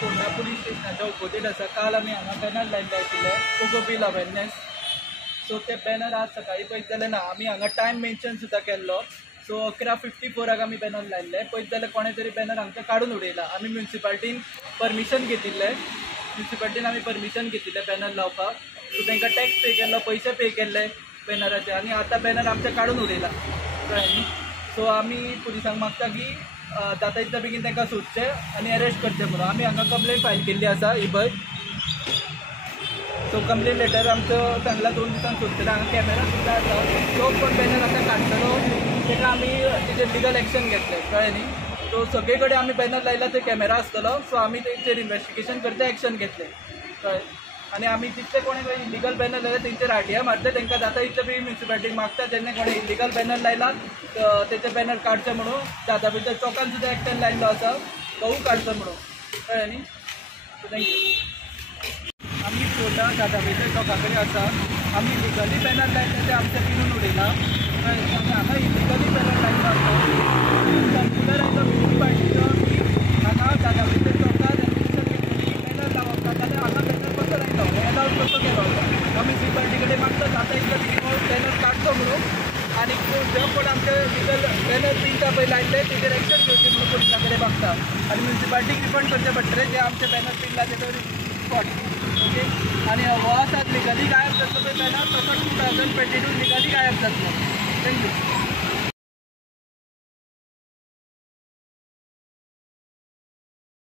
Ponda police स्टेशनाच्या opposite आसा. काल आमी हांगा बॅनर लायल्ले आशिल्ले कोको बील अवेरनेस. सो ते बॅनर आज सकाळी पळयत जाल्यार ना, आमी हांगा टायम मेन्शन सुद्दां केल्लो. सो 11:54 आमी बॅनर लायल्ले. पळयत जाल्यार कोणे तरी बॅनर हांगा काडून उडयला. आमी म्युन्सिपाल्टीन परमिशन घेतिल्ले, म्युन्सिपाल्टीन आमी परमिशन घेतिल्ले बॅनर लावपाक. सो तांकां टॅक्स पे केल्लो, पयशे पे केल्ले बॅनराचे, आनी आतां बॅनर आमचे काडून उडयला कळ्ळें न्ही. सो आमी पुलिसांक मागता की जाता तितल्या बेगीन तांकां सोदचें आनी अरेस्ट करचें म्हणून. आमी हांगा कंप्लेंट फायल केल्ली आसा इबय. सो कंप्लेंट लेटर आमचो सांगला 2 दिसान सोदतले. हांगा कॅमेरा सुद्दां आसा. जो कोण बॅनर आतां काडटलो ताका आमी तेजेर लिगल एक्शन घेतले कळ्ळें न्ही. सो सगळे कडेन आमी बॅनर लायला थंय कॅमेरा आसतलो. सो आमी तेचेर इन्वेस्टिगेशन करता, एक्शन घेतले कळ्ळें. आनी आमी जितले कोणे इलिगल बॅनर लायला तेंचेर आरटीआय मारता. तांकां जाता तितले बेगीन म्युन्सिपाल्टीक मागता जेन्ना कोणे इलिगल बॅनर लायला तेचे बॅनर काडचे म्हणून. जाता भितर चौकान सुद्दां एकट्यान लायल्लो आसा, तोवूय काडचो म्हणून कळ्ळें न्ही. So thank you. आमी फोंडा जाता भितर चौका कडेन आसा. आमी लिगली बॅनर लायले ते आमचे पिनून उडयला कळ्ळें. आमी हांगा इलिगली बॅनर लायल्लो आसा. सर्क्युलर आयलो म्युन्सिपाल्टीचो की हांगा जाता भितर चौकार बॅनर लावप ना, जाल्यार हांगा बॅनर कसो लायलो, एलावड कसो केलो. आमी म्युन्सिपाल्टी कडेन मागता जाता इतलो बेगीन बॅनर काडचो म्हणून. आनी जो कोण आमचे लिगल बॅनर प्रिंटा पळय लायल्ले तेजेर एक्शन घेवची म्हणून पुलिसां कडेन मागता. आनी म्युन्सिपाल्टीक रिफंड करचे पडटले जे आमचे बॅनर प्रिंटला तेजो स्पॉट. ओके. आनी हो आसा लिगली गायब जातलो पळय बॅनर, तसो 2022 लिगली गायब जातलो. थँक्यू.